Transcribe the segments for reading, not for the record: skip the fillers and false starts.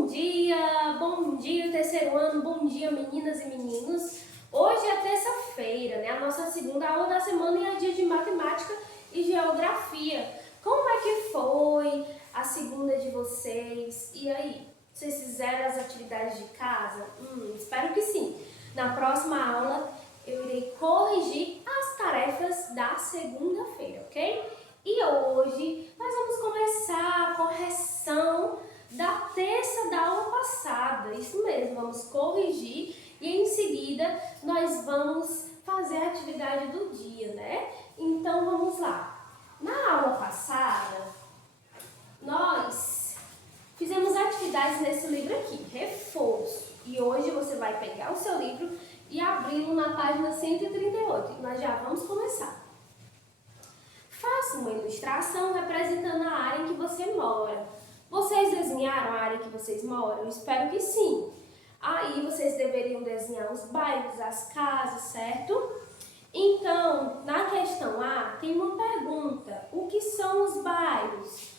Bom dia, terceiro ano, bom dia, meninas e meninos. Hoje é terça-feira, né? A nossa segunda aula da semana e é dia de matemática e geografia. Como é que foi a segunda de vocês? E aí, vocês fizeram as atividades de casa? Espero que sim. Na próxima aula eu irei corrigir as tarefas da segunda-feira, ok? E hoje nós vamos começar a correção da terça da aula passada. Isso mesmo, vamos corrigir e em seguida nós vamos fazer a atividade do dia, né? Então vamos lá. Na aula passada, nós fizemos atividades nesse livro aqui, Reforço. E hoje você vai pegar o seu livro e abri-lo na página 138. E nós já vamos começar. Faça uma ilustração representando a área em que você mora. Vocês desenharam a área em que vocês moram? Eu espero que sim. Aí vocês deveriam desenhar os bairros, as casas, certo? Então, na questão A, tem uma pergunta. O que são os bairros?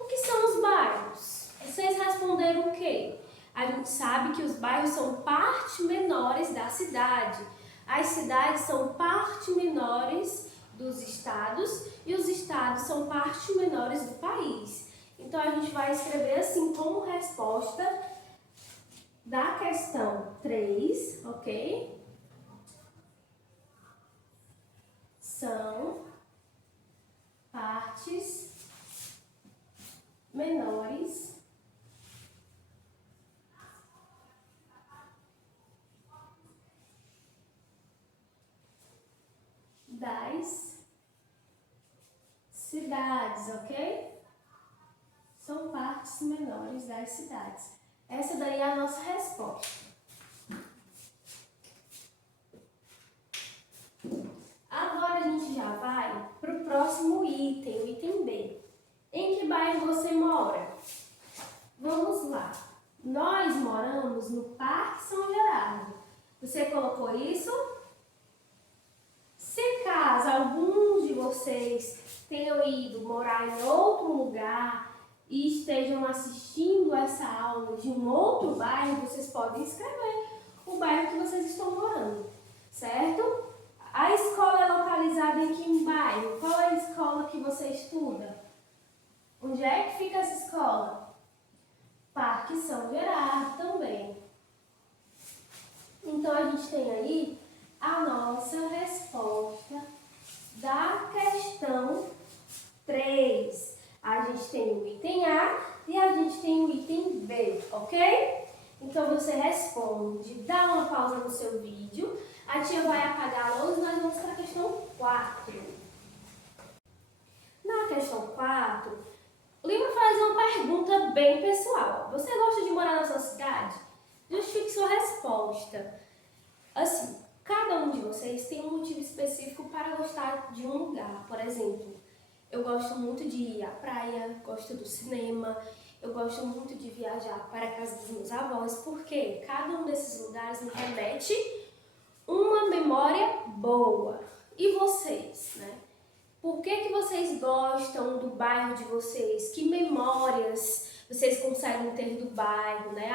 O que são os bairros? Vocês responderam o quê? A gente sabe que os bairros são partes menores da cidade. As cidades são partes menores dos estados e os estados são partes menores do país. Então, a gente vai escrever assim como resposta da questão 3, ok? São partes menores das cidades, ok? São partes menores das cidades. Essa daí é a nossa resposta. Agora a gente já vai para o próximo item, o item B. Em que bairro você mora? Vamos lá. Nós moramos no Parque São Gerardo. Você colocou isso? Se caso alguns de vocês tenham ido morar em outro lugar e estejam assistindo essa aula de um outro bairro, vocês podem escrever o bairro que vocês estão morando, certo? A escola é localizada em que bairro? Qual é a escola que você estuda? Onde é que fica essa escola? Parque São Gerardo também. Então a gente tem aí a nossa resposta da questão 3. A gente tem o item A e a gente tem o item B, ok? Então você responde, dá uma pausa no seu vídeo, a tia vai apagar a luz e nós vamos para a questão 4. Na questão 4, o livro faz uma pergunta bem pessoal. Você gosta de morar na sua cidade? Justifique sua resposta. Assim, cada um de vocês tem um motivo específico para gostar de um lugar. Por exemplo, eu gosto muito de ir à praia, gosto do cinema, eu gosto muito de viajar para a casa dos meus avós, porque cada um desses lugares me remete uma memória boa. E vocês, né? Por que vocês gostam do bairro de vocês? Que memórias vocês conseguem ter do bairro, né?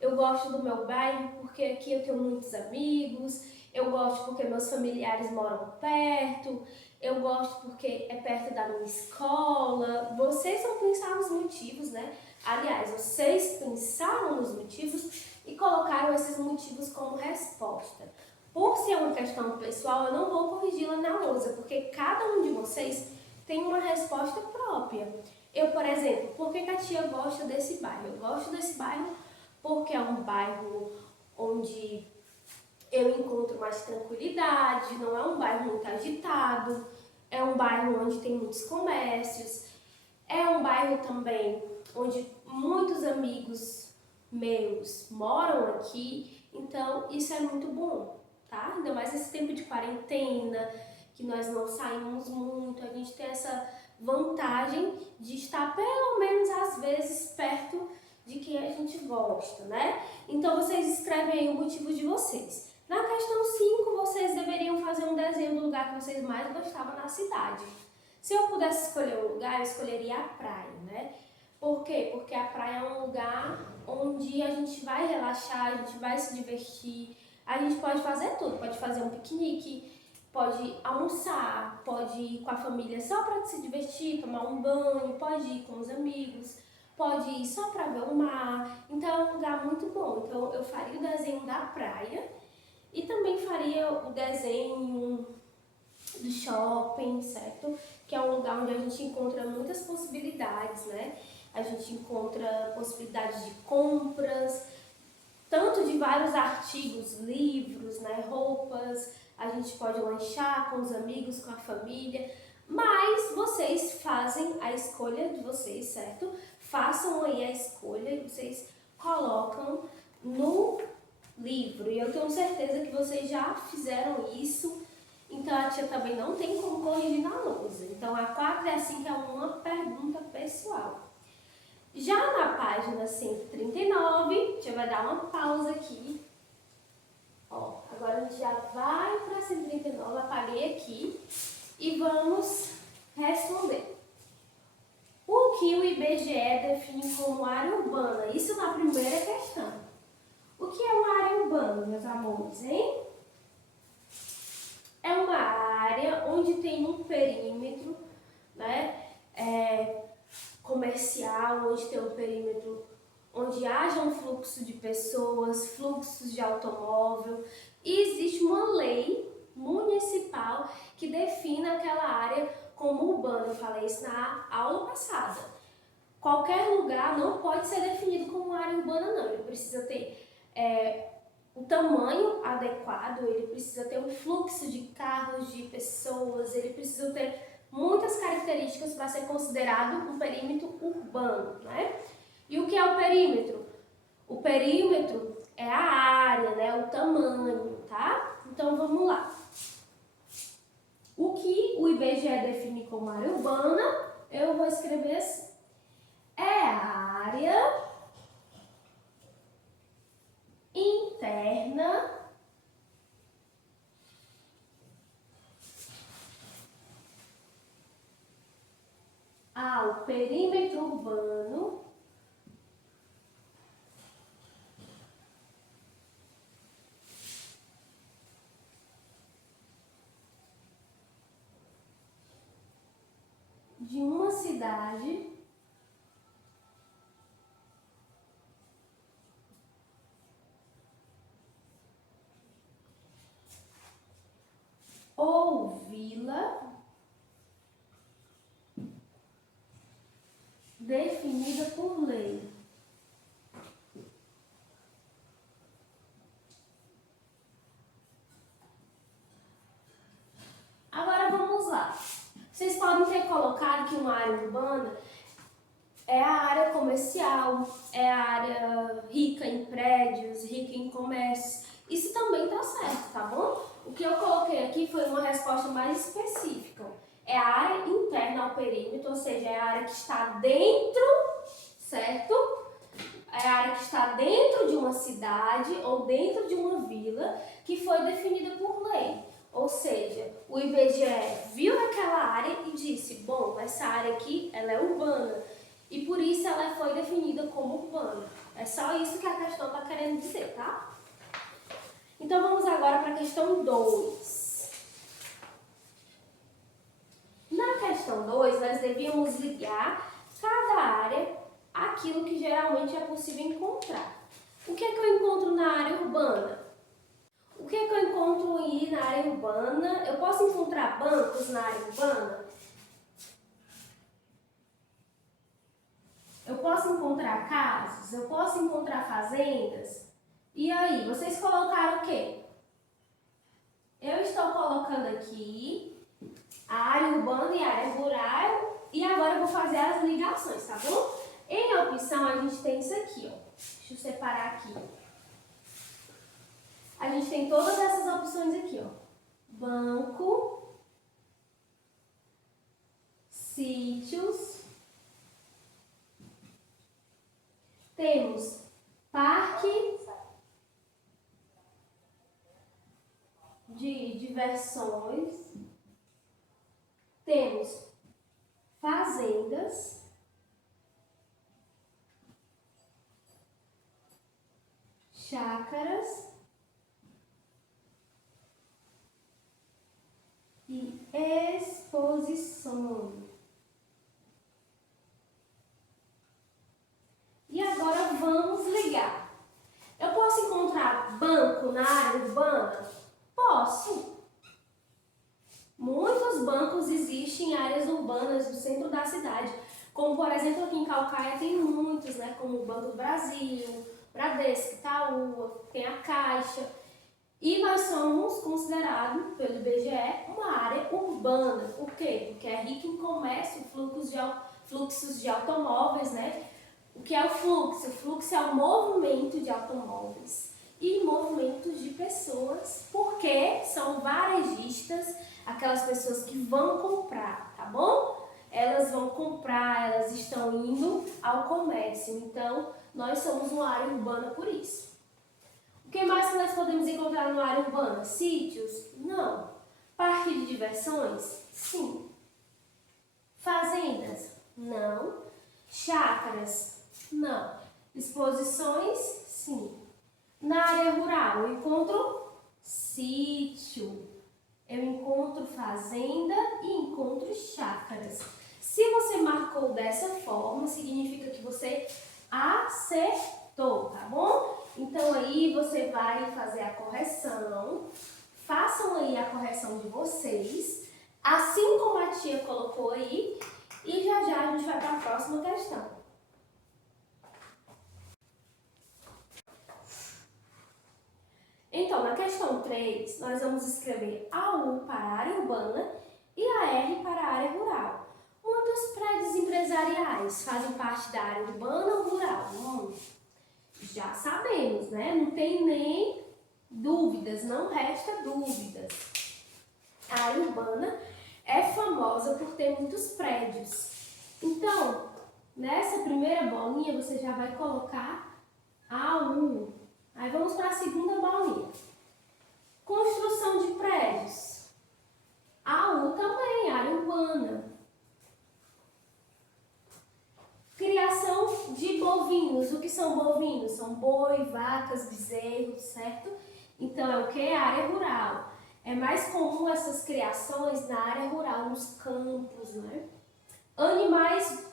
Eu gosto do meu bairro porque aqui eu tenho muitos amigos, eu gosto porque meus familiares moram perto, eu gosto porque é perto da minha escola. Vocês vão pensar nos motivos, né? Aliás, vocês pensaram nos motivos e colocaram esses motivos como resposta. Por ser uma questão pessoal, eu não vou corrigi-la na lousa, porque cada um de vocês tem uma resposta própria. Eu, por exemplo, por que a tia gosta desse bairro? Eu gosto desse bairro porque é um bairro onde eu encontro mais tranquilidade, não é um bairro muito agitado, é um bairro onde tem muitos comércios, é um bairro também onde muitos amigos meus moram aqui, então isso é muito bom, tá? Ainda mais nesse tempo de quarentena, que nós não saímos muito, a gente tem essa vantagem de estar pelo menos às vezes perto de quem a gente gosta, né? Então vocês escrevem aí o motivo de vocês. Na questão 5, vocês deveriam fazer um desenho do lugar que vocês mais gostavam na cidade. Se eu pudesse escolher um lugar, eu escolheria a praia, né? Por quê? Porque a praia é um lugar um dia a gente vai relaxar, a gente vai se divertir, a gente pode fazer tudo, pode fazer um piquenique, pode almoçar, pode ir com a família só para se divertir, tomar um banho, pode ir com os amigos, pode ir só para ver o mar. Então é um lugar muito bom. Então eu faria o desenho da praia e também faria o desenho do shopping, certo? Que é um lugar onde a gente encontra muitas possibilidades, né? A gente encontra possibilidades de compras, tanto de vários artigos, livros, né, roupas, a gente pode lanchar com os amigos, com a família, mas vocês fazem a escolha de vocês, certo? Façam aí a escolha e vocês colocam no livro. E eu tenho certeza que vocês já fizeram isso, então a tia também não tem como corrigir na lousa. Então a 4 e a 5 é uma pergunta pessoal. Já na página 139, a gente vai dar uma pausa aqui. Ó, agora a gente já vai para 139, apaguei aqui e vamos responder. O que o IBGE define como área urbana? Isso na primeira questão. O que é uma área urbana, meus amores, hein? É uma área onde tem um perímetro, né? Comercial, onde tem um perímetro onde haja um fluxo de pessoas, fluxos de automóvel, e existe uma lei municipal que define aquela área como urbana. Eu falei isso na aula passada. Qualquer lugar não pode ser definido como área urbana, não. Ele precisa ter o tamanho adequado, ele precisa ter um fluxo de carros, de pessoas, ele precisa ter muitas características para ser considerado um perímetro urbano, né? E o que é o perímetro? O perímetro é a área, né? O tamanho, tá? Então vamos lá. O que o IBGE define como área urbana, eu vou escrever assim. É a área interna ao perímetro urbano de uma cidade ou vila definida por lei. Agora vamos lá. Vocês podem ter colocado que uma área urbana é a área comercial, é a área rica em prédios, rica em comércios. Isso também tá certo, tá bom? O que eu coloquei aqui foi uma resposta mais específica. É a área interna ao perímetro, ou seja, é a área que está dentro, certo? É a área que está dentro de uma cidade ou dentro de uma vila que foi definida por lei. Ou seja, o IBGE viu aquela área e disse, bom, essa área aqui ela é urbana e por isso ela foi definida como urbana. É só isso que a questão está querendo dizer, tá? Então vamos agora para a questão 2. Na questão 2, nós devíamos ligar cada área àquilo que geralmente é possível encontrar. O que é que eu encontro na área urbana? O que é que eu encontro aí na área urbana? Eu posso encontrar bancos na área urbana? Eu posso encontrar casas? Eu posso encontrar fazendas? E aí, vocês colocaram o quê? Eu estou colocando aqui a área urbana e a área rural e agora eu vou fazer as ligações, tá bom? Em opção a gente tem isso aqui, ó. Deixa eu separar aqui. A gente tem todas essas opções aqui, ó. Banco, sítios, temos parque de diversões, temos fazendas chácaras e exposições. E agora vamos ligar. Eu posso encontrar banco na área urbana? Posso. Muitos bancos existem em áreas urbanas do centro da cidade, como por exemplo aqui em Calcaia tem muitos, né? Como o Banco do Brasil, Bradesco, Itaú, tem a Caixa. E nós somos considerados pelo IBGE uma área urbana. Por quê? Porque é rica em comércio, fluxos de automóveis, né? O que é o fluxo? O fluxo é o movimento de automóveis e movimentos de pessoas, porque são varejistas, aquelas pessoas que vão comprar, tá bom? Elas vão comprar, elas estão indo ao comércio, então nós somos uma área urbana por isso. O que mais que nós podemos encontrar na área urbana? Sítios? Não. Parque de diversões? Sim. Fazendas? Não. Chácaras? Não. Exposições? Sim. Na área rural, eu encontro sítio, eu encontro fazenda e encontro chácaras. Se você marcou dessa forma, significa que você acertou, tá bom? Então aí você vai fazer a correção, façam aí a correção de vocês, assim como a tia colocou aí, e já já a gente vai para a próxima questão. Então, na questão 3, nós vamos escrever a U para a área urbana e a R para a área rural. Muitos prédios empresariais fazem parte da área urbana ou rural? Já sabemos, né? Não tem nem dúvidas, não resta dúvidas. A área urbana é famosa por ter muitos prédios. Então, nessa primeira bolinha você já vai colocar a U. Aí vamos para a segunda bolinha. Construção de prédios. A U também, área urbana. Criação de bovinos. O que são bovinos? São boi, vacas, bezerros, certo? Então é o que? Área rural. É mais comum essas criações na área rural, nos campos, né? Animais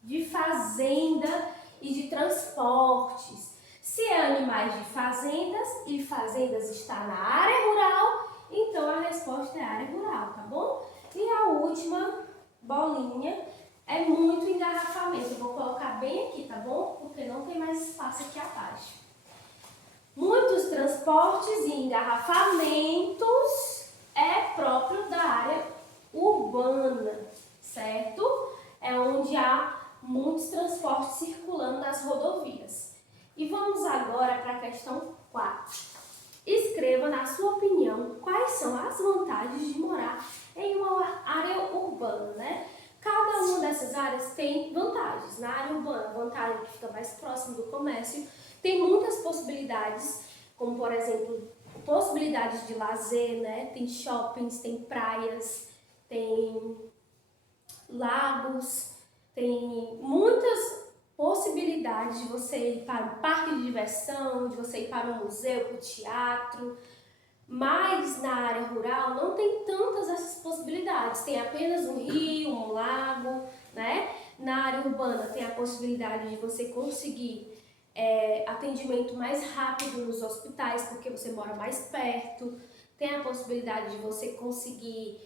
de fazenda e de transportes. Se é animais de fazendas e fazendas está na área rural, então a resposta é área rural, tá bom? E a última bolinha é muito engarrafamento. Eu vou colocar bem aqui, tá bom? Porque não tem mais espaço aqui abaixo. Muitos transportes e engarrafamentos é próprio da área urbana, certo? É onde há muitos transportes circulando nas rodovias. E vamos agora para a questão 4. Escreva, na sua opinião, quais são as vantagens de morar em uma área urbana, né? Cada uma dessas áreas tem vantagens. Na área urbana, vantagem que fica mais próximo do comércio, tem muitas possibilidades, como por exemplo, possibilidades de lazer, né? Tem shoppings, tem praias, tem lagos, tem muitas possibilidades de você ir para um parque de diversão, de você ir para um museu, para o teatro. Mas na área rural não tem tantas essas possibilidades, tem apenas um rio, um lago, né? Na área urbana tem a possibilidade de você conseguir atendimento mais rápido nos hospitais, porque você mora mais perto, tem a possibilidade de você conseguir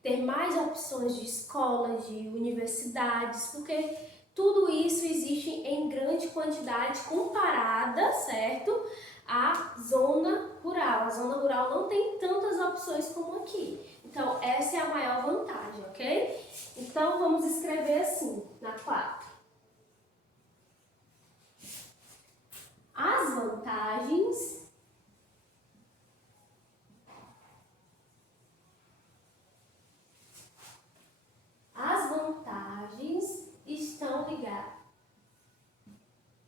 ter mais opções de escolas, de universidades, porque tudo isso existe em grande quantidade comparada, certo? A zona rural. A zona rural não tem tantas opções como aqui. Então, essa é a maior vantagem, ok? Então, vamos escrever assim, na 4. As vantagens estão ligadas.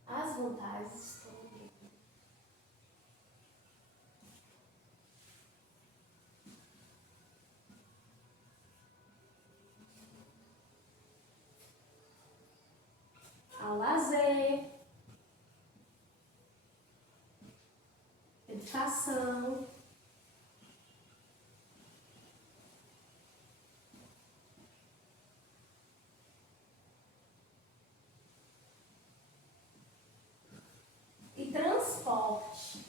As vantagens estão ligadas ao lazer, educação, e transporte.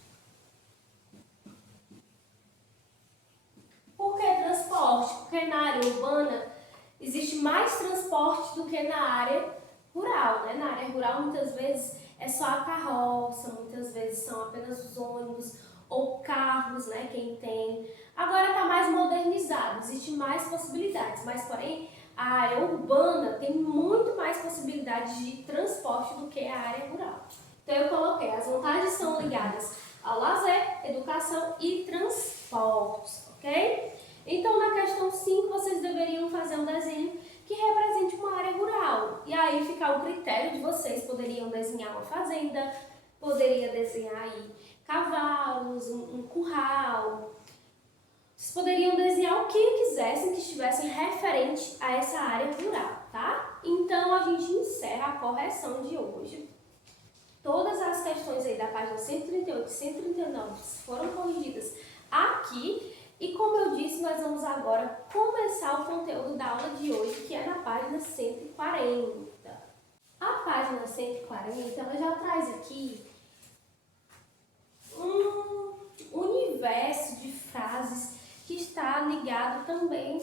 Por que transporte? Porque na área urbana existe mais transporte do que na área rural, né? Na área rural muitas vezes é só a carroça, muitas vezes são apenas os ônibus ou carros, né? Quem tem. Agora está mais modernizado, existe mais possibilidades, mas porém a área urbana tem muito mais possibilidades de transporte do que a área rural. Então eu coloquei, as vantagens são ligadas ao lazer, educação e transportes, ok? Então na questão 5 vocês deveriam fazer um desenho que represente uma área rural. E aí fica o critério de vocês, poderiam desenhar uma fazenda, poderia desenhar aí cavalos, um curral. Vocês poderiam desenhar o que quisessem que estivessem referente a essa área rural, tá? Então a gente encerra a correção de hoje. Todas as questões aí da página 138 e 139 foram corrigidas aqui. E como eu disse, nós vamos agora começar o conteúdo da aula de hoje, que é na página 140. A página 140, ela já traz aqui um universo de frases que está ligado também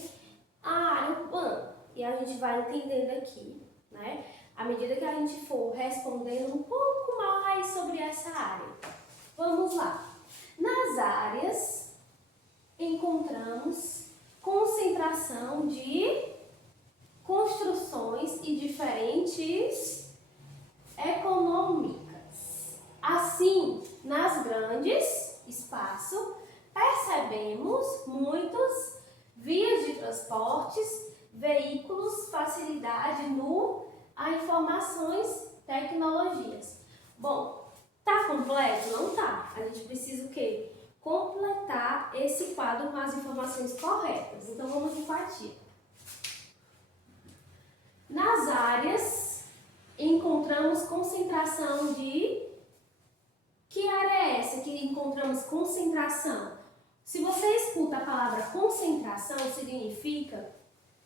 à área urbana. E a gente vai entendendo aqui, né? À medida que a gente for respondendo um pouco mais sobre essa área. Vamos lá. Nas áreas, encontramos concentração de construções e diferentes econômicas. Assim, nas grandes espaços, percebemos muitos vias de transportes, veículos, facilidade a informações, tecnologias. Bom, tá completo? Não tá. A gente precisa o quê? Completar esse quadro com as informações corretas. Então vamos repartir. Nas áreas, encontramos concentração de... Que área é essa que encontramos concentração? Se você escuta a palavra concentração, significa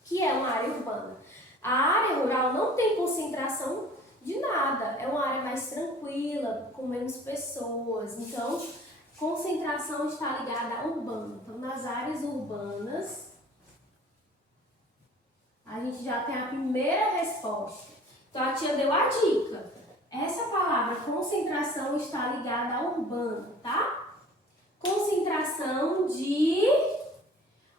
que é uma área urbana. A área rural não tem concentração de nada, é uma área mais tranquila, com menos pessoas. Então, concentração está ligada ao urbano. Então, nas áreas urbanas, a gente já tem a primeira resposta. Então, a tia deu a dica. Essa palavra concentração está ligada ao urbano, tá? Concentração de...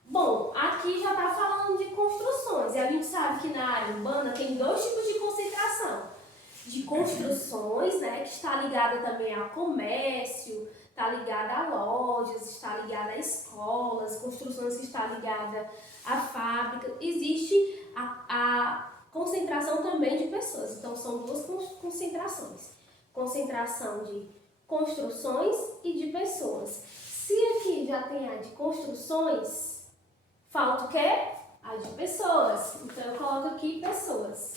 Bom, aqui já está falando de construções. E a gente sabe que na área urbana tem dois tipos de concentração. De construções, né, que está ligada também ao comércio, está ligada a lojas, está ligada a escolas, construções que está ligada a fábrica. Existe a concentração também de pessoas. Então, são duas concentrações. Concentração de construções e de pessoas. Se aqui já tem a de construções, falta o quê? A de pessoas. Então, eu coloco aqui pessoas.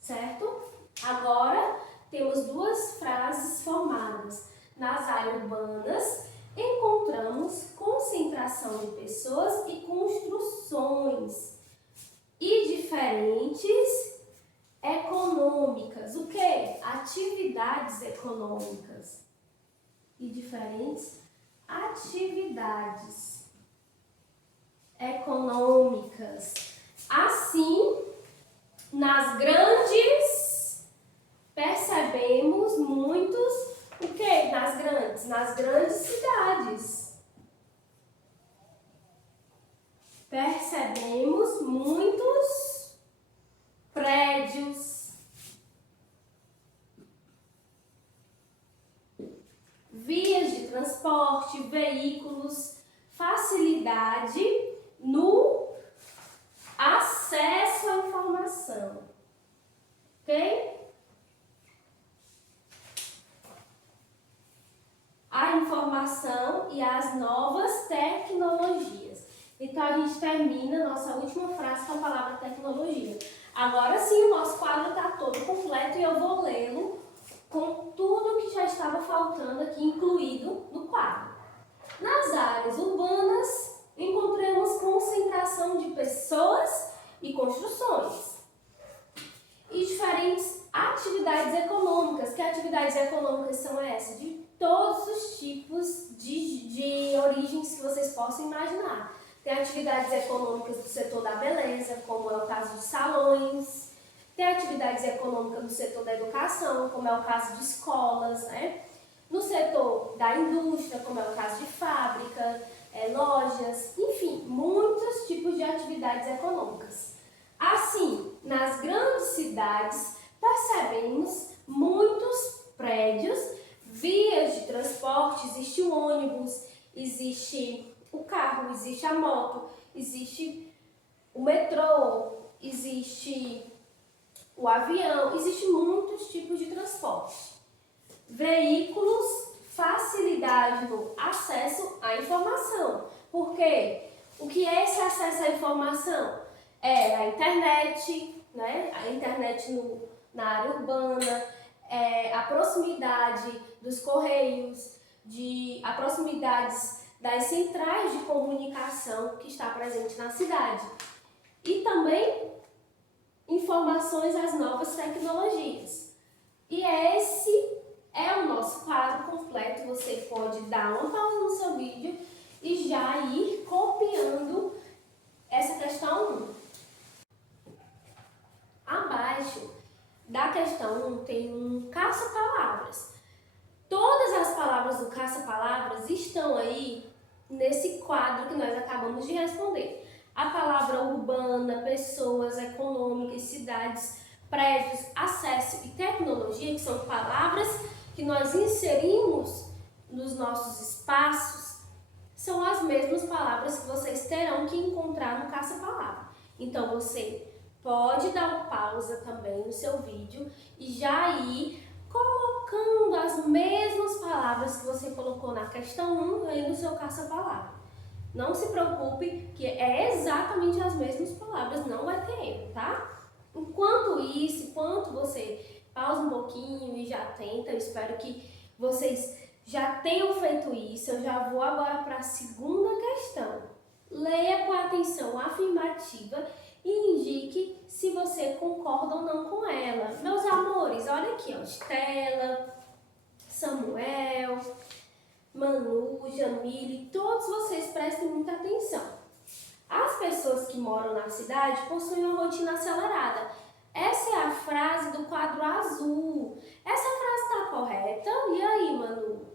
Certo? Agora, temos duas frases formadas. Nas áreas urbanas, encontramos concentração de pessoas e construções. E diferentes econômicas. O quê? Atividades econômicas. E diferentes atividades econômicas. Assim, nas grandes, percebemos muitos, o quê? Nas grandes cidades. Percebemos muitos prédios, vias de transporte, veículos, facilidade no acesso à informação. Ok? A informação e as novas tecnologias. Então, a gente termina nossa última frase com a palavra tecnologia. Agora sim, o nosso quadro está todo completo e eu vou lê-lo com tudo que já estava faltando aqui incluído no quadro. Nas áreas urbanas, encontramos concentração de pessoas e construções e diferentes atividades econômicas. Que atividades econômicas são essas? De todos os tipos de origens que vocês possam imaginar. Tem atividades econômicas do setor da beleza, como é o caso de salões. Tem atividades econômicas do setor da educação, como é o caso de escolas, né? No setor da indústria, como é o caso de fábrica, lojas, enfim, muitos tipos de atividades econômicas. Assim, nas grandes cidades, percebemos muitos prédios, vias de transporte, existe o ônibus, existe o carro, existe a moto, existe o metrô, existe o avião, existem muitos tipos de transporte. Veículos, facilidade no acesso à informação. Por quê? O que é esse acesso à informação? É a internet, né? A internet na área urbana, a proximidade dos correios, a proximidade das centrais de comunicação que está presente na cidade. E também informações às novas tecnologias. E esse é o nosso quadro completo. Você pode dar uma pausa no seu vídeo e já ir copiando essa questão 1. Abaixo da questão 1 tem um caça-palavras. Todas as palavras do caça-palavras estão aí nesse quadro que nós acabamos de responder. A palavra urbana, pessoas, econômicas, cidades, prédios, acesso e tecnologia, que são palavras que nós inserimos nos nossos espaços, são as mesmas palavras que vocês terão que encontrar no caça-palavra. Então você pode dar uma pausa também no seu vídeo e já ir colocando as mesmas palavras que você colocou na questão 1 aí no seu caça-palavra. Não se preocupe que é exatamente as mesmas palavras, não vai ter erro, tá? Enquanto isso, enquanto você pausa um pouquinho e já tenta, eu espero que vocês já tenham feito isso. Eu já vou agora para a segunda questão. Leia com atenção a afirmativa e indique se você concorda ou não com ela. Meus amores, olha aqui, ó, Estela, Samuel, Manu, Jamile, todos vocês prestem muita atenção. As pessoas que moram na cidade possuem uma rotina acelerada. Essa é a frase do quadro azul. Essa frase está correta? E aí, Manu?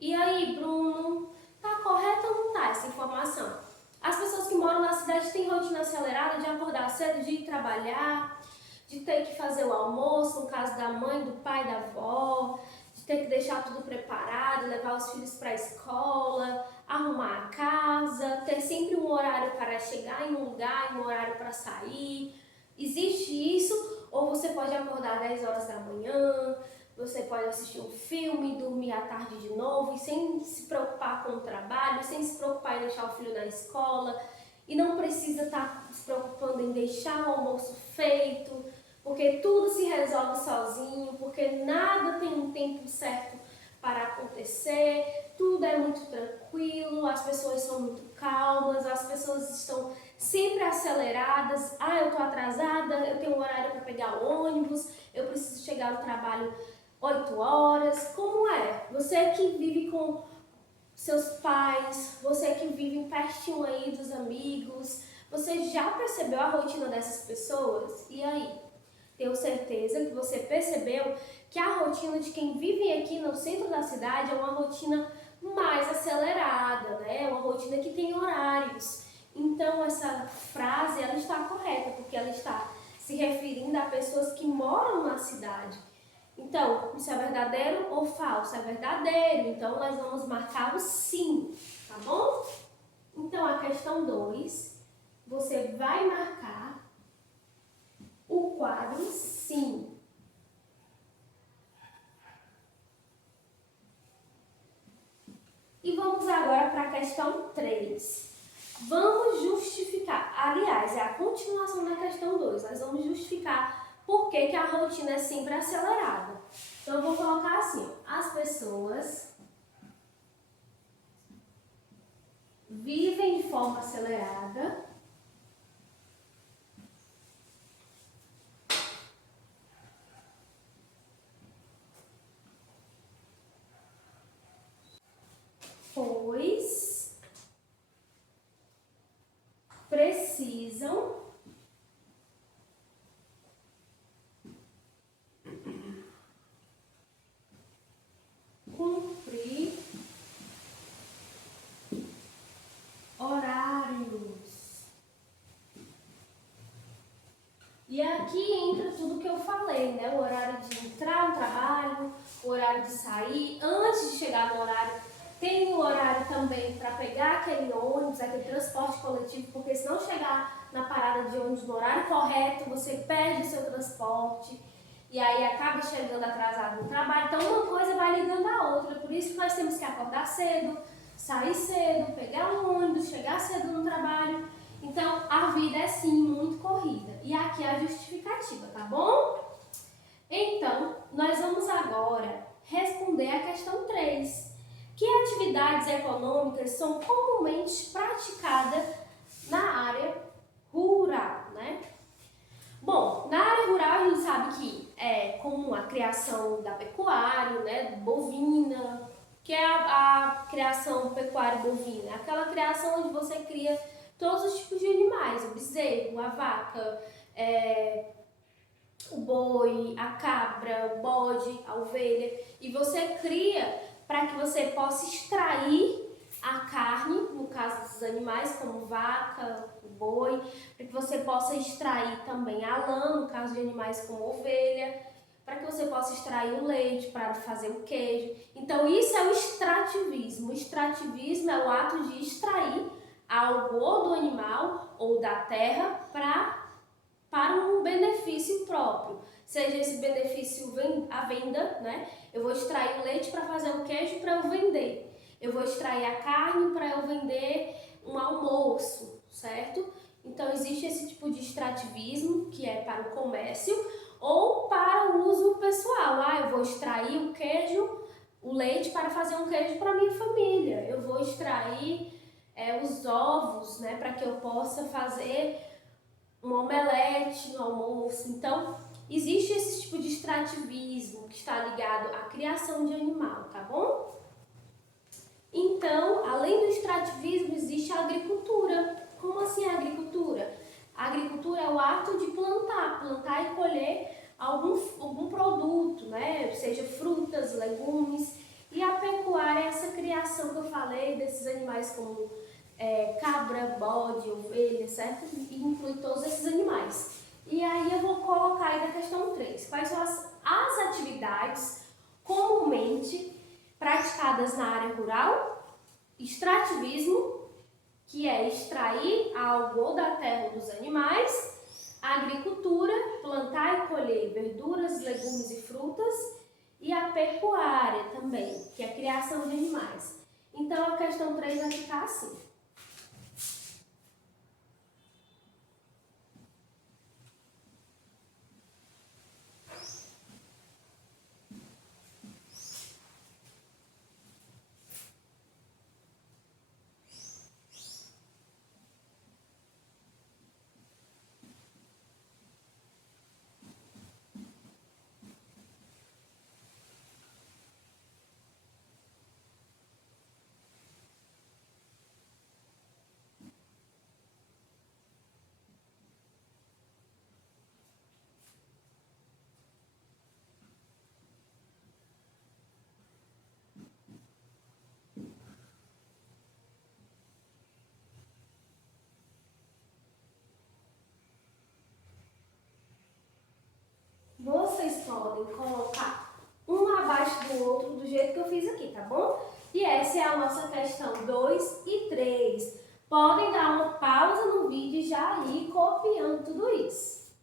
E aí, Bruno? Está correta ou não está essa informação? As pessoas que moram na cidade têm rotina acelerada de acordar cedo, de ir trabalhar, de ter que fazer o almoço, no caso da mãe, do pai, da avó, de ter que deixar tudo preparado, levar os filhos para a escola, arrumar a casa, ter sempre um horário para chegar em um lugar e um horário para sair. Existe isso? Ou você pode acordar 10 horas da manhã, você pode assistir um filme, dormir à tarde de novo e sem se preocupar com o trabalho, sem se preocupar em deixar o filho na escola e não precisa estar se preocupando em deixar o almoço feito, porque tudo se resolve sozinho, porque nada tem um tempo certo para acontecer, tudo é muito tranquilo, as pessoas são muito calmas, as pessoas estão sempre aceleradas. Ah, eu estou atrasada, eu tenho um horário para pegar o ônibus, eu preciso chegar no trabalho 8 horas. Como é? Você que vive com seus pais, você que vive pertinho aí dos amigos, você já percebeu a rotina dessas pessoas? E aí? Tenho certeza que você percebeu que a rotina de quem vive aqui no centro da cidade é uma rotina mais acelerada, né? É uma rotina que tem horários. Então essa frase ela está correta, porque ela está se referindo a pessoas que moram na cidade. Então, isso é verdadeiro ou falso? É verdadeiro, então nós vamos marcar o sim, tá bom? Então a questão 2, você vai marcar o quadro sim. E vamos agora para a questão 3. Vamos justificar. aliás, é a continuação da questão 2. Nós vamos justificar por que a rotina é sempre acelerada. Então, eu vou colocar assim, as pessoas vivem de forma acelerada pois precisam cumprir horários. E aqui entra tudo que eu falei, né? O horário de entrar no trabalho, o horário de sair, antes de chegar no horário. Tem o horário também para pegar aquele ônibus, aquele transporte coletivo, porque se não chegar na parada de ônibus no horário correto, você perde o seu transporte e aí acaba chegando atrasado no trabalho. Então uma coisa vai ligando à outra, por isso que nós temos que acordar cedo, sair cedo, pegar um ônibus, chegar cedo no trabalho. Então a vida é sim muito corrida. E aqui é a justificativa, tá bom? Então, nós vamos agora responder a questão 3. Que atividades econômicas são comumente praticadas na área rural, né? Bom, na área rural a gente sabe que é comum a criação da pecuária, né, bovina, que é a criação pecuária bovina, aquela criação onde você cria todos os tipos de animais, o bezerro, a vaca, o boi, a cabra, o bode, a ovelha, e você cria para que você possa extrair a carne, no caso dos animais, como vaca, o boi, para que você possa extrair também a lã, no caso de animais como ovelha, para que você possa extrair o leite para fazer o queijo. Então isso é o extrativismo. O extrativismo é o ato de extrair algo ou do animal ou da terra para um benefício próprio, seja esse benefício a venda, né? Eu vou extrair o leite para fazer o queijo para eu vender, eu vou extrair a carne para eu vender um almoço, certo? Então existe esse tipo de extrativismo que é para o comércio ou para o uso pessoal. Eu vou extrair o queijo, o leite para fazer um queijo para minha família, eu vou extrair os ovos, né, para que eu possa fazer um omelete no almoço. Então, existe esse tipo de extrativismo que está ligado à criação de animal, tá bom? Então, além do extrativismo, existe a agricultura. Como assim a agricultura? A agricultura é o ato de plantar e colher algum produto, né? Seja frutas, legumes. E a pecuária é essa criação que eu falei desses animais como cabra, bode, ovelha, certo? E inclui todos esses animais. E aí eu vou colocar aí na questão 3. Quais são as atividades comumente praticadas na área rural? Extrativismo, que é extrair algo ou da terra ou dos animais. A agricultura, plantar e colher verduras, legumes e frutas. E a pecuária também, que é a criação de animais. Então a questão 3 vai ficar assim. Vocês podem colocar um abaixo do outro do jeito que eu fiz aqui, tá bom? E essa é a nossa questão 2 e 3. Podem dar uma pausa no vídeo e já ir copiando tudo isso.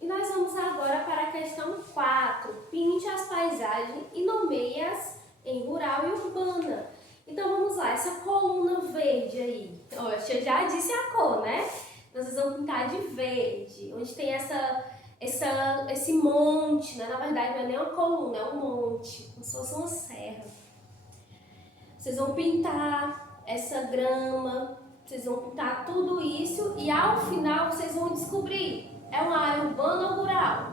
E nós vamos agora para a questão 4. Pinte as paisagens e nomeie-as em rural e urbana. Então vamos lá, essa coluna verde aí. Oxe, eu já disse a cor, né? Vocês vão pintar de verde, onde tem esse monte, né? Na verdade não é nem uma coluna, é um monte, como se fosse uma serra. Vocês vão pintar essa grama, vocês vão pintar tudo isso e ao final vocês vão descobrir, é uma área urbana ou rural?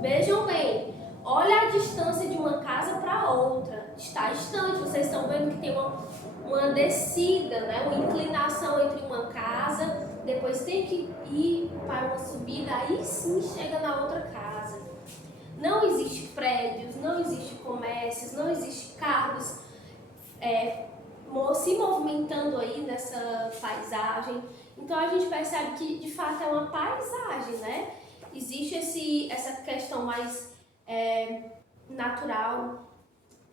Vejam bem, olha a distância de uma casa para outra, está distante, vocês estão vendo que tem uma descida, né? Uma inclinação entre uma casa, depois tem que ir para uma subida, aí sim chega na outra casa. Não existe prédios, não existe comércios, não existe carros se movimentando aí nessa paisagem. Então a gente percebe que de fato é uma paisagem, né? Existe essa questão mais natural,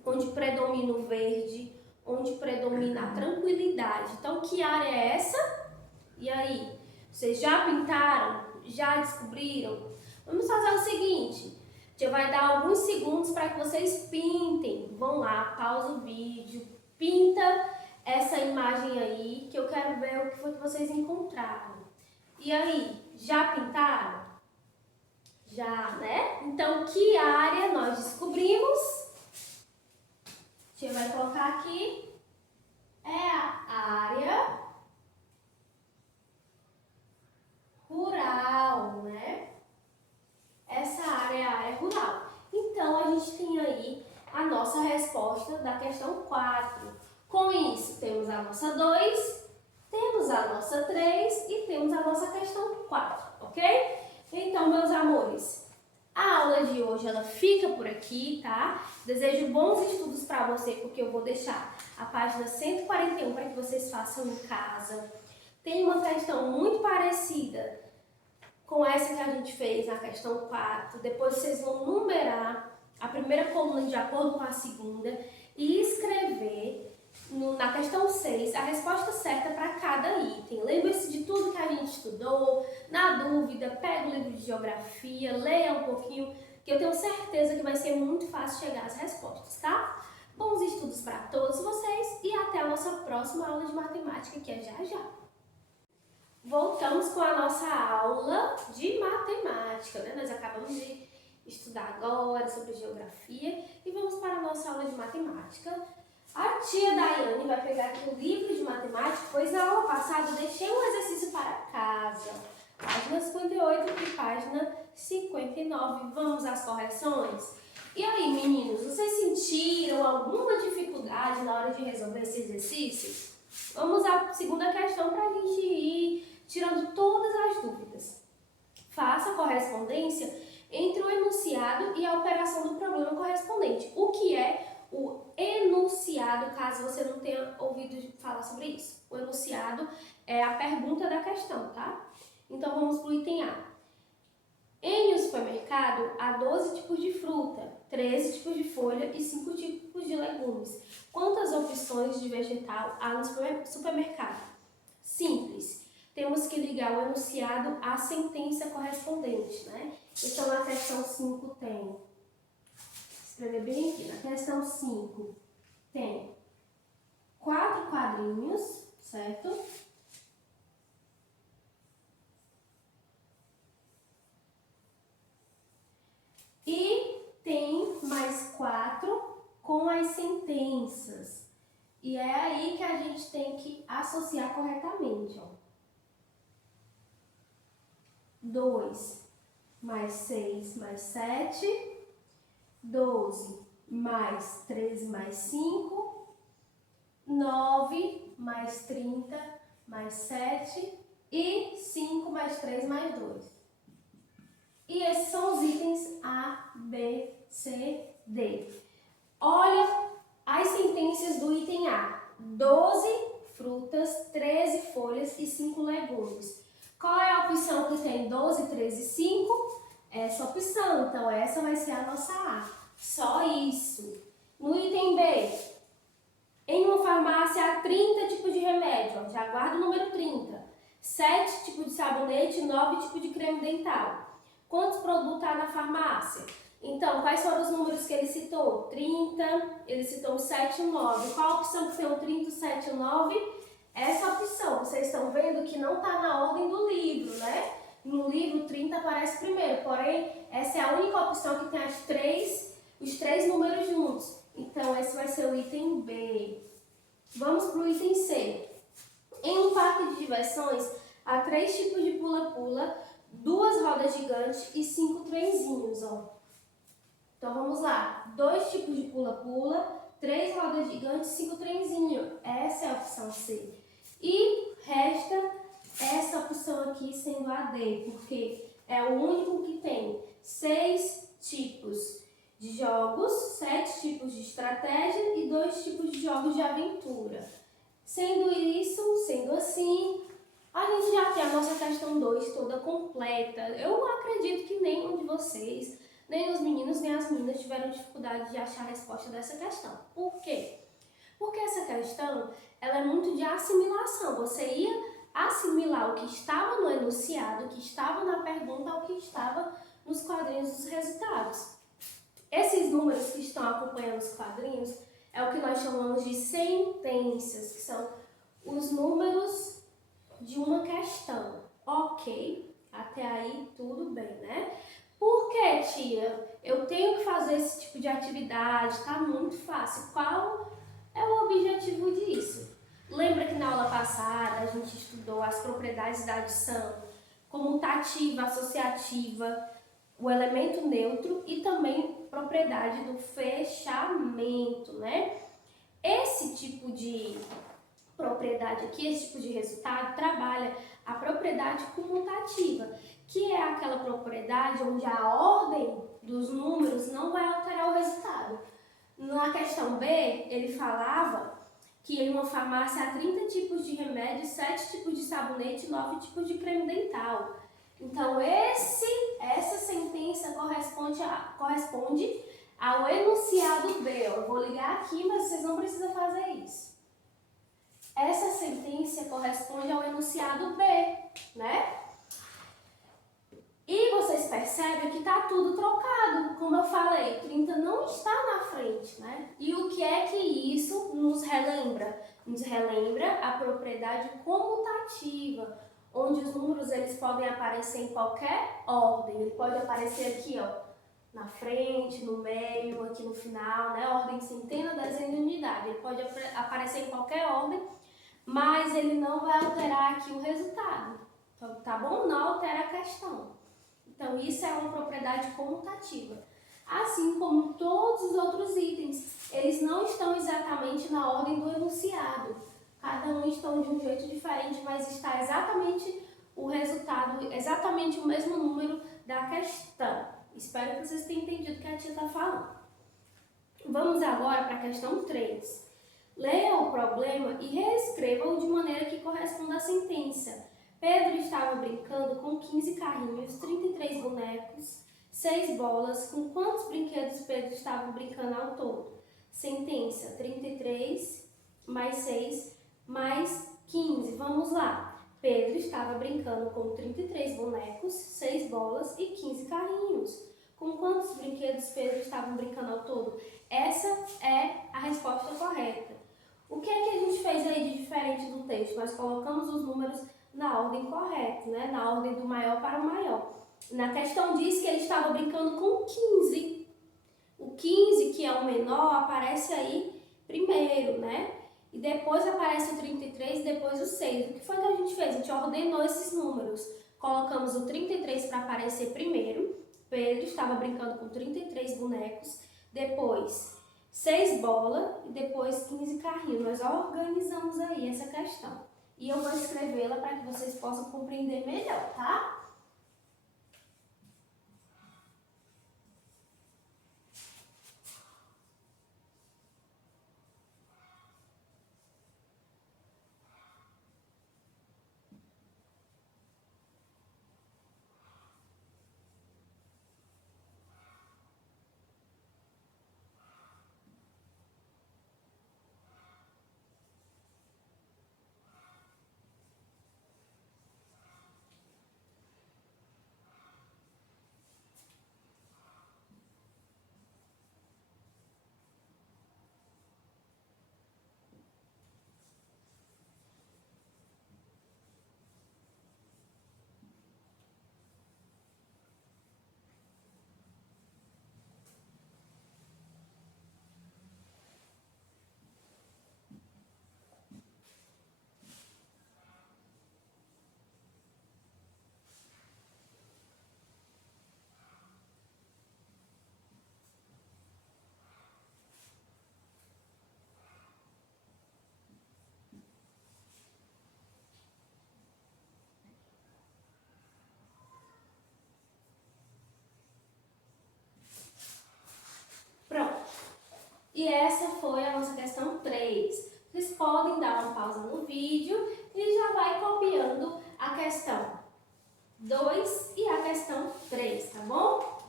onde predomina o verde, onde predomina a tranquilidade. Então, que área é essa? E aí? Vocês já pintaram? Já descobriram? Vamos fazer o seguinte, já vai dar alguns segundos para que vocês pintem. Vão lá, pausa o vídeo, pinta essa imagem aí, que eu quero ver o que foi que vocês encontraram. E aí, já pintaram? Já, né? Então, que área nós descobrimos? A gente vai colocar aqui. É a área rural, né? Essa área é a área rural. Então, a gente tem aí a nossa resposta da questão 4. Com isso, temos a nossa 2, temos a nossa 3 e temos a nossa questão 4, ok? Então, meus amores, a aula de hoje ela fica por aqui, tá? Desejo bons estudos para você, porque eu vou deixar a página 141 para que vocês façam em casa. Tem uma questão muito parecida com essa que a gente fez na questão 4. Depois vocês vão numerar a primeira coluna de acordo com a segunda e escrever na questão 6 a resposta certa para cada item. Lembre-se de tudo que a gente estudou. Na dúvida, pega o livro de geografia, leia um pouquinho, que eu tenho certeza que vai ser muito fácil chegar às respostas, tá? Bons estudos para todos vocês e até a nossa próxima aula de matemática, que é já já. Voltamos com a nossa aula de matemática, né? Nós acabamos de estudar agora sobre geografia e vamos para a nossa aula de matemática. A tia Daiane vai pegar aqui o livro de matemática, pois na aula passada eu deixei um exercício para casa. Página 58 e página 59. Vamos às correções? E aí, meninos, vocês sentiram alguma dificuldade na hora de resolver esse exercício? Vamos à segunda questão para a gente ir tirando todas as dúvidas. Faça a correspondência entre o enunciado e a operação do problema correspondente. O que é o enunciado, caso você não tenha ouvido falar sobre isso? O enunciado é a pergunta da questão, tá? Então vamos para o item A. Em um supermercado há 12 tipos de fruta, 13 tipos de folha e 5 tipos de legumes. Quantas opções de vegetal há no supermercado? Simples. Temos que ligar o enunciado à sentença correspondente, né? Então na questão 5 tem, escrever bem aqui, na questão 5 tem 4 quadrinhos, certo? E tem mais 4 com as sentenças. E é aí que a gente tem que associar corretamente, ó. 2 mais 6 mais 7, 12 mais 13 mais 5, 9 mais 30 mais 7 e 5 mais 3 mais 2. E esses são os itens A, B, C, D. Olha as sentenças do item A. 12 frutas, 13 folhas e 5 legumes. Qual é a opção que tem 12, 13 e 5? Essa opção. Então, essa vai ser a nossa A. Só isso. No item B, em uma farmácia há 30 tipos de remédio. Ó, já guarda o número 30. 7 tipos de sabonete, 9 tipos de creme dental. Quantos produtos há na farmácia? Então, quais foram os números que ele citou? 30, ele citou o 7 e o 9. Qual a opção que tem o 30, o 7 e o 9? essa opção, vocês estão vendo que não está na ordem do livro, né? No livro 30 aparece primeiro, porém essa é a única opção que tem os três números juntos. Então esse vai ser o item B. Vamos para o item C. Em um parque de diversões, há 3 tipos de pula-pula, 2 rodas gigantes e 5 trenzinhos, ó. Então vamos lá, 2 tipos de pula-pula, 3 rodas gigantes e 5 trenzinhos. Essa é a opção C. E resta essa opção aqui sendo a D, porque é o único que tem 6 tipos de jogos, 7 tipos de estratégia e 2 tipos de jogos de aventura. Sendo assim, a gente já tem a nossa questão 2 toda completa. Eu acredito que nenhum de vocês, nem os meninos nem as meninas tiveram dificuldade de achar a resposta dessa questão. Por quê? Porque essa questão, ela é muito de assimilação. Você ia assimilar o que estava no enunciado, o que estava na pergunta, ao que estava nos quadrinhos dos resultados. Esses números que estão acompanhando os quadrinhos é o que nós chamamos de sentenças, que são os números de uma questão. Ok, até aí tudo bem, né? Por que, tia? Eu tenho que fazer esse tipo de atividade, tá muito fácil. Qual é o objetivo disso? Lembra que na aula passada a gente estudou as propriedades da adição, comutativa, associativa, o elemento neutro e também propriedade do fechamento, né? Esse tipo de propriedade aqui, esse tipo de resultado, trabalha a propriedade comutativa, que é aquela propriedade onde a ordem dos números não vai alterar o resultado. Na questão B, ele falava que em uma farmácia há 30 tipos de remédio, 7 tipos de sabonete e 9 tipos de creme dental. Então, essa sentença corresponde ao enunciado B. Eu vou ligar aqui, mas vocês não precisam fazer isso. Essa sentença corresponde ao enunciado B, né? E vocês percebem que está tudo trocado. Como eu falei, 30 não está na frente, né? E o que é que isso nos relembra? Nos relembra a propriedade comutativa, onde os números eles podem aparecer em qualquer ordem. Ele pode aparecer aqui, ó, na frente, no meio, aqui no final, né? Ordem centena, dezena e unidade. Ele pode aparecer em qualquer ordem, mas ele não vai alterar aqui o resultado. Então, tá bom? Não altera a questão. Então, isso é uma propriedade comutativa. Assim como todos os outros itens, eles não estão exatamente na ordem do enunciado. Cada um está de um jeito diferente, mas está exatamente o resultado, exatamente o mesmo número da questão. Espero que vocês tenham entendido o que a tia está falando. Vamos agora para a questão 3. Leia o problema e reescreva-o de maneira que corresponda à sentença. Pedro estava brincando com 15 carrinhos, 33 bonecos, 6 bolas. Com quantos brinquedos Pedro estava brincando ao todo? Sentença: 33 mais 6 mais 15. Vamos lá. Pedro estava brincando com 33 bonecos, 6 bolas e 15 carrinhos. Com quantos brinquedos Pedro estava brincando ao todo? Essa é a resposta correta. O que é que a gente fez aí de diferente do texto? Nós colocamos os números na ordem correta, né? Na ordem do maior para o maior. Na questão diz que ele estava brincando com 15. O 15, que é o menor, aparece aí primeiro, né? E depois aparece o 33 e depois o 6. O que foi que a gente fez? A gente ordenou esses números. Colocamos o 33 para aparecer primeiro. Pedro estava brincando com 33 bonecos. Depois 6 bolas e depois 15 carrinhos. Nós organizamos aí essa questão. E eu vou escrevê-la para que vocês possam compreender melhor, tá? E essa foi a nossa questão 3. Vocês podem dar uma pausa no vídeo e já vai copiando a questão 2 e a questão 3, tá bom?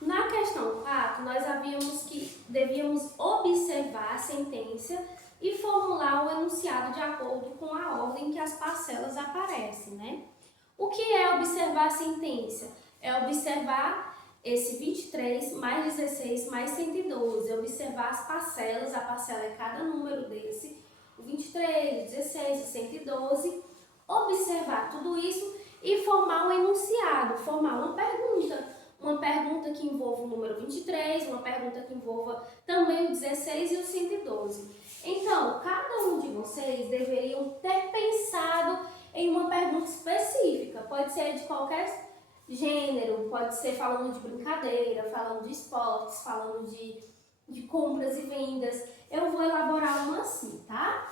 Na questão 4, nós havíamos que devíamos observar a sentença e formular o enunciado de acordo com a ordem que as parcelas aparecem, né? O que é observar a sentença? É observar esse 23 mais 16 mais 112, observar as parcelas, a parcela é cada número desse, o 23, o 16, o 112, observar tudo isso e formar um enunciado, formar uma pergunta que envolva o número 23, uma pergunta que envolva também o 16 e o 112. Então, cada um de vocês deveriam ter pensado em uma pergunta específica, pode ser de qualquer gênero, pode ser falando de brincadeira, falando de esportes, falando de compras e vendas. Eu vou elaborar uma assim, tá?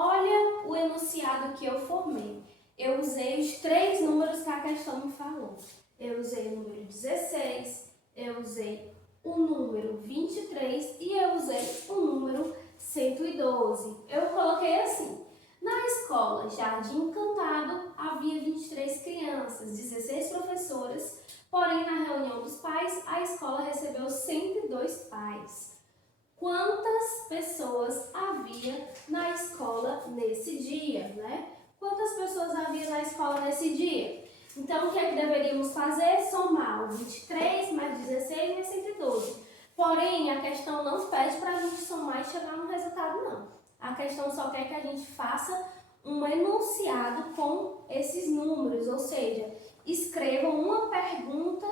Olha o enunciado que eu formei. Eu usei os 3 números que a questão me falou. Eu usei o número 16, eu usei o número 23 e eu usei o número 112. Eu coloquei assim: na escola Jardim Encantado havia 23 crianças, 16 professoras, porém na reunião dos pais a escola recebeu 102 pais. Quantas pessoas havia na escola nesse dia, né? Quantas pessoas havia na escola nesse dia? Então, o que é que deveríamos fazer? Somar o 23 mais 16 mais 112. Porém, a questão não pede para a gente somar e chegar no resultado, não. A questão só quer que a gente faça um enunciado com esses números, ou seja, escreva uma pergunta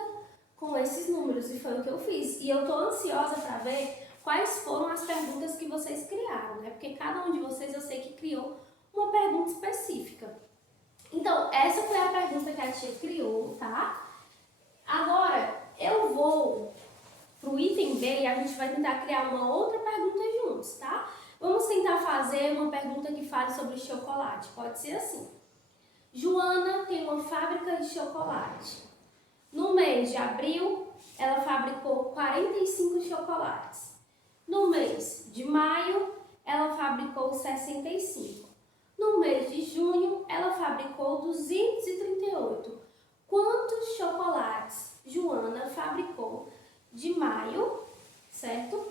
com esses números, e foi o que eu fiz. E eu estou ansiosa para ver quais foram as perguntas que vocês criaram, né? Porque cada um de vocês eu sei que criou uma pergunta específica. Então, essa foi a pergunta que a tia criou, tá? Agora, eu vou pro item B e a gente vai tentar criar uma outra pergunta juntos, tá? Vamos tentar fazer uma pergunta que fale sobre chocolate. Pode ser assim: Joana tem uma fábrica de chocolate. No mês de abril, ela fabricou 45 chocolates. No mês de maio, ela fabricou 65. No mês de junho, ela fabricou 238. Quantos chocolates Joana fabricou de maio, certo?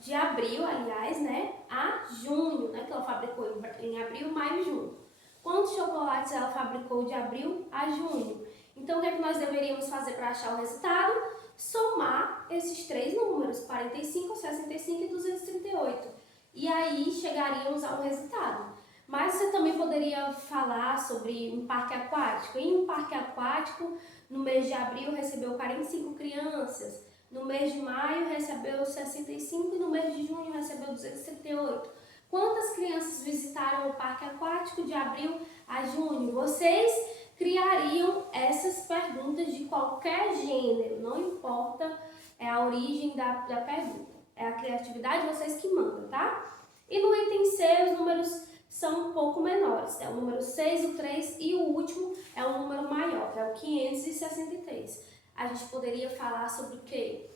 de abril, aliás, né, a junho, né, que ela fabricou em abril, maio e junho. Quantos chocolates ela fabricou de abril a junho? Então, o que é que nós deveríamos fazer para achar o resultado? Somar esses três números, 45, 65 e 238. E aí chegaríamos ao resultado. Mas você também poderia falar sobre um parque aquático. Em um parque aquático, no mês de abril recebeu 45 crianças, no mês de maio recebeu 65 e no mês de junho recebeu 238. Quantas crianças visitaram o parque aquático de abril a junho? Vocês criariam essas perguntas de qualquer gênero, não importa a origem da pergunta. É a criatividade de vocês que mandam, tá? E no item C, os números são um pouco menores. É o número 6, o 3 e o último é o número maior, que é o 563. A gente poderia falar sobre o quê?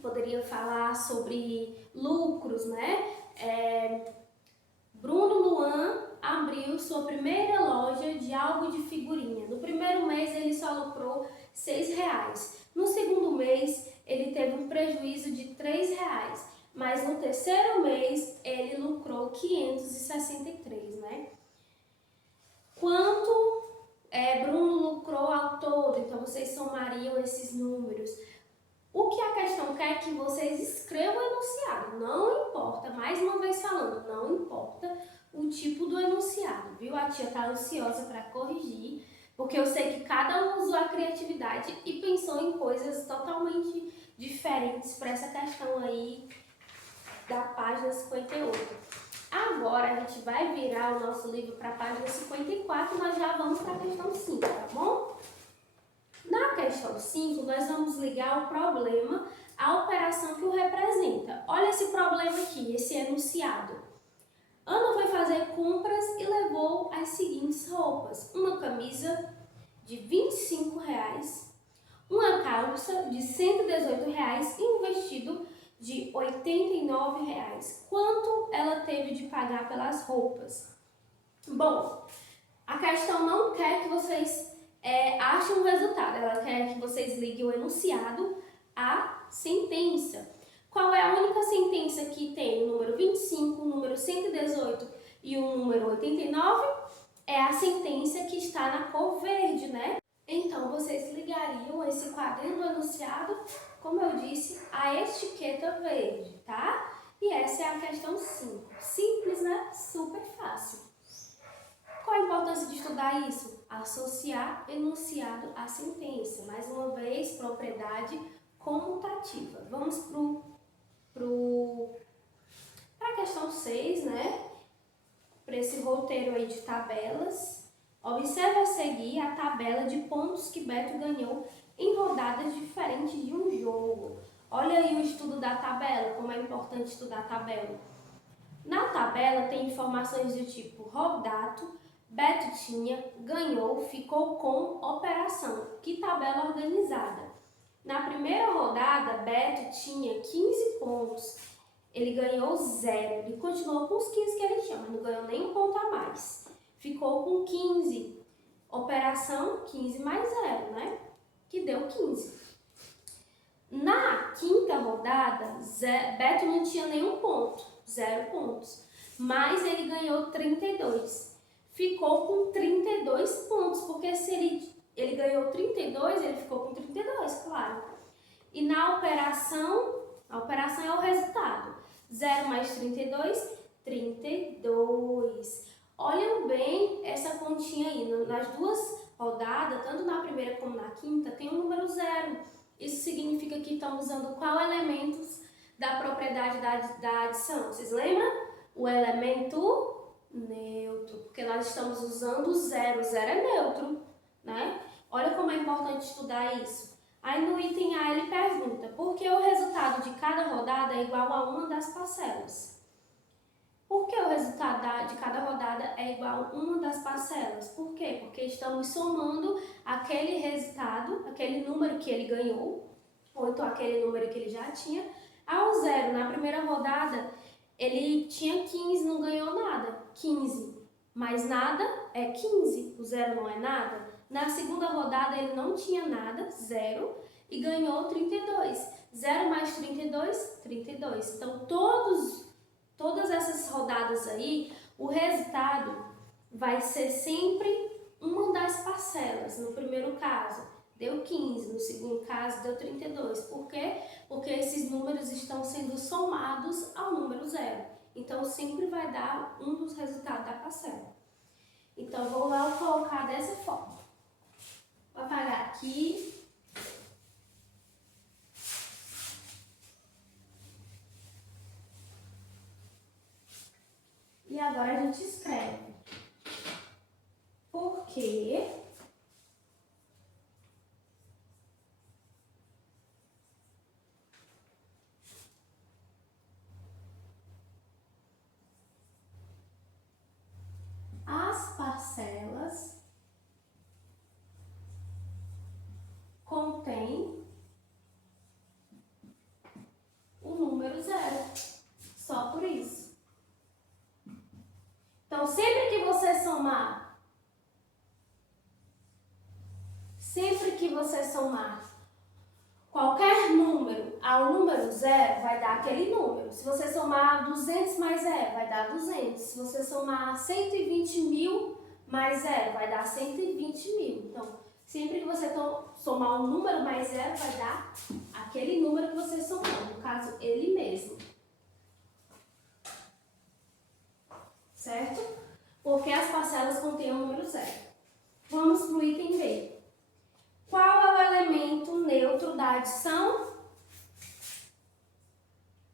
Poderia falar sobre lucros, né? Bruno Luan abriu sua primeira loja de álbum de figurinha. No primeiro mês ele só lucrou R$6. No segundo mês ele teve um prejuízo de R$3. Mas no terceiro mês ele lucrou 563, né? Quanto Bruno lucrou ao todo? Então vocês somariam esses números. O que a questão quer é que vocês escrevam o enunciado, não importa, mais uma vez falando, não importa o tipo do enunciado, viu? A tia tá ansiosa para corrigir, porque eu sei que cada um usou a criatividade e pensou em coisas totalmente diferentes para essa questão aí da página 58. Agora a gente vai virar o nosso livro para a página 54 e nós já vamos para a questão 5, tá bom? Na questão 5, nós vamos ligar o problema à operação que o representa. Olha esse problema aqui, esse enunciado. Ana foi fazer compras e levou as seguintes roupas: uma camisa de R$25, uma calça de R$118 e um vestido de R$89. Quanto ela teve de pagar pelas roupas? Bom, a questão não quer que vocês achem um resultado, ela quer que vocês liguem o enunciado à sentença. Qual é a única sentença que tem o número 25, o número 118 e o número 89? É a sentença que está na cor verde, né? Então, vocês ligariam esse quadrinho do enunciado, como eu disse, à etiqueta verde, tá? E essa é a questão 5. Simples, né? Super fácil. Qual a importância de estudar isso? Associar enunciado à sentença. Mais uma vez, propriedade comutativa. Vamos para a questão 6, né? Para esse roteiro aí de tabelas. Observe a seguir a tabela de pontos que Beto ganhou em rodadas diferentes de um jogo. Olha aí o estudo da tabela, como é importante estudar a tabela. Na tabela tem informações do tipo rodato, Beto tinha, ganhou, ficou com, operação. Que tabela organizada. Na primeira rodada, Beto tinha 15 pontos. Ele ganhou 0. Ele continuou com os 15 que ele tinha, mas não ganhou nem um ponto a mais. Ficou com 15. Operação 15 mais 0, né? Que deu 15. Na quinta rodada, Beto não tinha nenhum ponto, 0 pontos. Mas ele ganhou 32. Ficou com 32 pontos, porque se ele ganhou 32, ele ficou com 32, claro. E na operação, a operação é o resultado. 0 mais 32, 32. Olhem bem essa continha aí. Nas duas rodadas, tanto na primeira como na quinta, tem o número 0. Isso significa que estamos usando qual elementos da propriedade da adição? Vocês lembram? O elemento neutro, porque nós estamos usando o 0. O 0 é neutro, né? Olha como é importante estudar isso. Aí no item A ele pergunta, por que o resultado de cada rodada é igual a uma das parcelas? Por que o resultado de cada rodada é igual a uma das parcelas? Por quê? Porque estamos somando aquele resultado, aquele número que ele ganhou, ou então aquele número que ele já tinha, ao 0. Na primeira rodada, ele tinha 15, não ganhou nada. 15 mais nada é 15, o 0 não é nada. Na segunda rodada, ele não tinha nada, 0, e ganhou 32. 0 mais 32, 2, 32. Então, todas essas rodadas aí, o resultado vai ser sempre uma das parcelas. No primeiro caso, deu 15, no segundo caso, deu 32. Por quê? Porque esses números estão sendo somados ao número 0. Então, sempre vai dar um dos resultados da parcela. Então, vou lá colocar dessa forma. Vou apagar aqui. E agora a gente escreve. Porque as parcelas contêm o número 0. Só por isso. Então, sempre que você somar qualquer número ao número 0, vai dar aquele número. Se você somar 200 mais 0, vai dar 200. Se você somar 120.000 mais 0, vai dar 120.000. Então, sempre que você somar um número mais 0, vai dar aquele número que você somou. No caso, ele mesmo. Certo? Porque as parcelas contêm o número 0. Vamos para o item B. Qual é o elemento neutro da adição?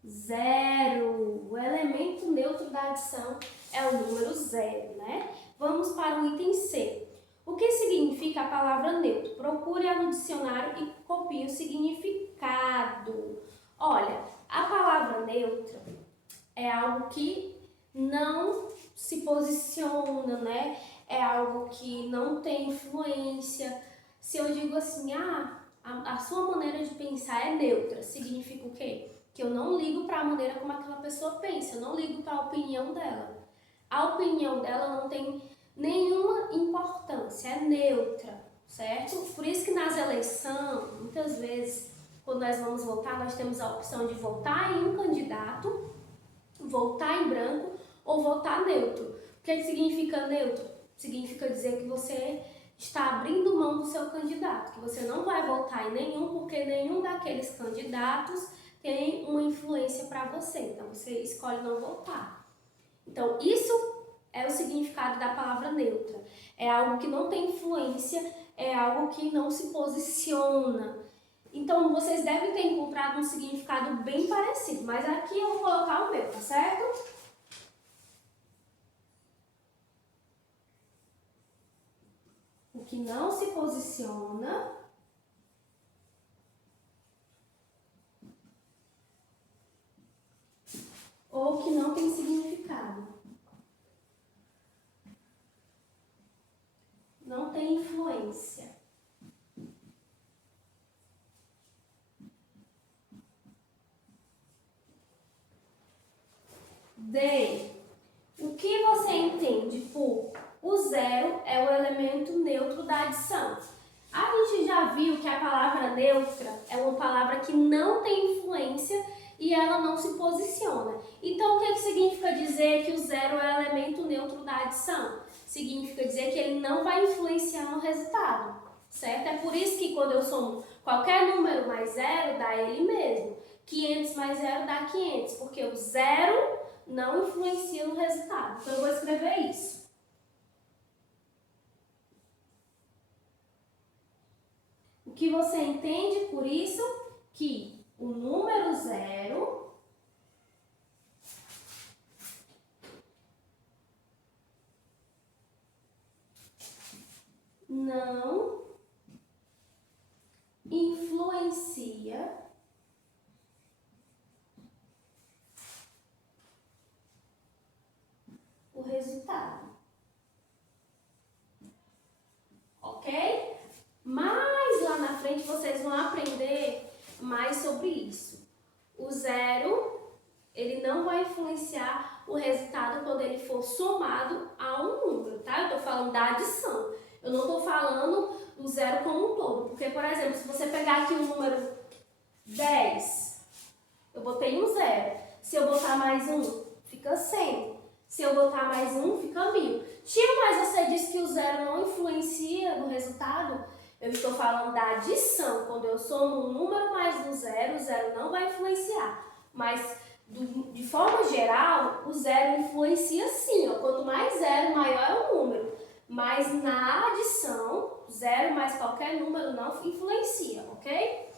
0. O elemento neutro da adição é o número 0, né? Vamos para o item C. O que significa a palavra neutro? Procure no dicionário e copie o significado. Olha, a palavra neutra é algo que não se posiciona, né? É algo que não tem influência. Se eu digo assim, a sua maneira de pensar é neutra, significa o quê? Que eu não ligo para a maneira como aquela pessoa pensa, eu não ligo para a opinião dela. A opinião dela não tem nenhuma importância, é neutra, certo? Por isso que nas eleições, muitas vezes, quando nós vamos votar, nós temos a opção de votar em um candidato, votar em branco ou votar neutro. O que significa neutro? Significa dizer que você está abrindo mão do seu candidato, que você não vai votar em nenhum, porque nenhum daqueles candidatos tem uma influência para você. Então, você escolhe não votar. Então, isso é o significado da palavra neutra. É algo que não tem influência, é algo que não se posiciona. Então, vocês devem ter encontrado um significado bem parecido, mas aqui eu vou colocar o meu, tá certo? O que não se posiciona ou que não tem significado. Não tem influência. D. O que você entende por o 0 é o elemento neutro da adição? A gente já viu que a palavra neutra é uma palavra que não tem influência e ela não se posiciona. Então, o que significa dizer que o 0 é o elemento neutro da adição? Significa dizer que ele não vai influenciar no resultado, certo? É por isso que quando eu somo qualquer número mais 0, dá ele mesmo. 500 mais 0 dá 500, porque o 0 não influencia no resultado. Então, eu vou escrever isso. O que você entende por isso? Que o número 0 não influencia o resultado. Ok? Mas lá na frente vocês vão aprender mais sobre isso. O 0, ele não vai influenciar o resultado quando ele for somado a um número, tá? Eu estou falando da adição. Eu não estou falando do 0 como um todo. Porque, por exemplo, se você pegar aqui o número 10, eu botei um 0. Se eu botar mais um, fica 100. Se eu botar mais um, fica 1000. Tio, mas você disse que o 0 não influencia no resultado? Eu estou falando da adição. Quando eu somo um número mais um zero, o 0 não vai influenciar. Mas, de forma geral, o 0 influencia sim. Ó. Quanto mais 0, maior é o número. Mas na adição, 0 mais qualquer número não influencia, ok?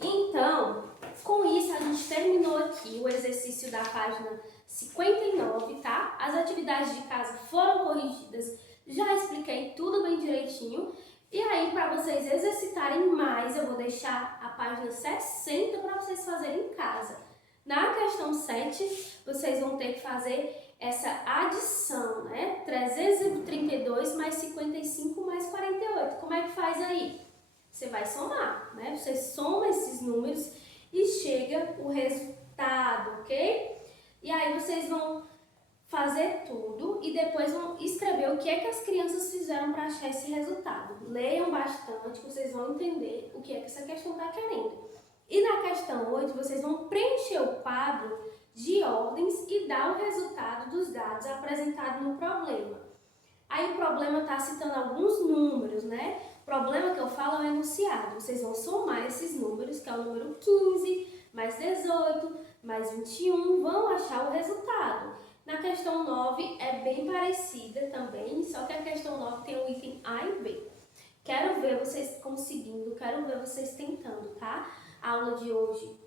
Então, com isso a gente terminou aqui o exercício da página 59, tá? As atividades de casa foram corrigidas, já expliquei tudo bem direitinho. E aí, para vocês exercitarem mais, eu vou deixar a página 60 para vocês fazerem em casa. Na questão 7, vocês vão ter que fazer essa adição, né? 332 mais 55 mais 48. Como é que faz aí? Você vai somar, né? Você soma esses números e chega o resultado, ok? E aí vocês vão fazer tudo e depois vão escrever o que é que as crianças fizeram para achar esse resultado. Leiam bastante, vocês vão entender o que é que essa questão está querendo. E na questão 8, vocês vão preencher o quadro de ordens e dar o resultado dos dados apresentados no problema. Aí o problema está citando alguns números, né? O problema que eu falo é o enunciado. Vocês vão somar esses números, que é o número 15, mais 18, mais 21, vão achar o resultado. Na questão 9 é bem parecida também, só que a questão 9 tem o item A e B. Quero ver vocês conseguindo, quero ver vocês tentando, tá? A aula de hoje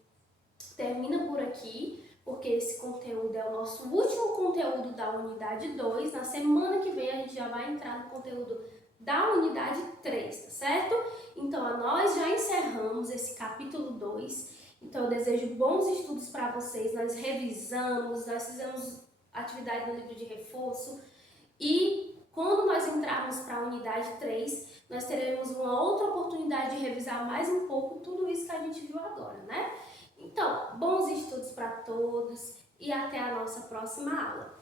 termina por aqui, porque esse conteúdo é o nosso último conteúdo da unidade 2. Na semana que vem a gente já vai entrar no conteúdo da unidade 3, tá certo? Então, nós já encerramos esse capítulo 2. Então, eu desejo bons estudos para vocês. Nós revisamos, nós fizemos atividade no livro de reforço. E quando nós entrarmos para a unidade 3, nós teremos uma outra oportunidade de revisar mais um pouco tudo isso que a gente viu agora, né? Então, bons estudos para todos e até a nossa próxima aula.